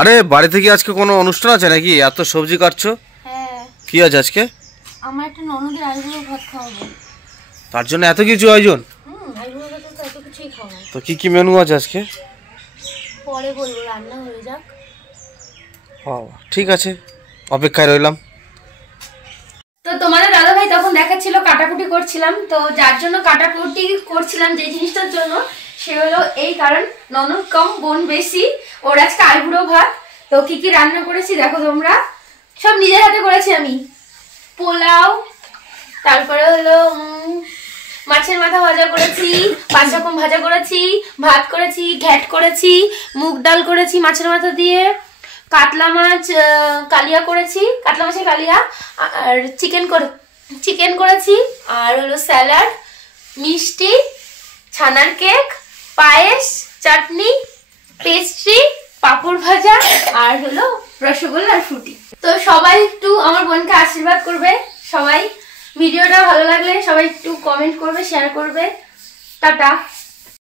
আরে বাড়িতে কি আজকে কোনো অনুষ্ঠান আছে নাকি? এত সবজি কাটছো? হ্যাঁ। কি আছে আজকে? আমার একটা ননদের আইবুড়ো ভাত খাওয়াবো। তার জন্য এত কিছু আয়োজন? আইবুড়ো ভাতে তো এত কিছুই খাওয়া। তো কি কি মেনু আছে আজকে? পরে বলবো, রান্না হয়ে যাক। ও ঠিক আছে, অপেক্ষায় রইলাম। তো তোমাদের দাদা ভাই তখন দেখাচ্ছিল কাটাকুটি করছিলাম, তো যার জন্য কাটাকুটি করছিলাম যে জিনিসটার জন্য সে হলো এই কারণ, ননদ কম বোন বেশি, ওর আজকে আইবুড়ো ভাত। তো কি কি রান্না করেছি দেখো তোমরা, সব নিজের হাতে করেছি আমি। পোলাও, তারপরে হলো মাছের মাথা ভাজা করেছি, 5 রকম ভাজা করেছি, ভাত করেছি, ঘ্যাট করেছি, মুগ ডাল করেছি মাছের মাথা দিয়ে, কাতলা মাছ কালিয়া করেছি, কাতলা মাছের কালিয়া, আর চিকেন করেছি, আর হলো স্যালাড, মিষ্টি, ছানার কেক, পায়েস, চাটনি, পেস্ট্রি, পাঁপড় ভাজা, আর হলো রসগোল্লা আর ফ্রুটি। তো সবাই একটু আমার বোনকে আশীর্বাদ করবে। সবাই ভিডিওটা ভালো লাগলে সবাই একটু কমেন্ট করবে, শেয়ার করবে। টাটা।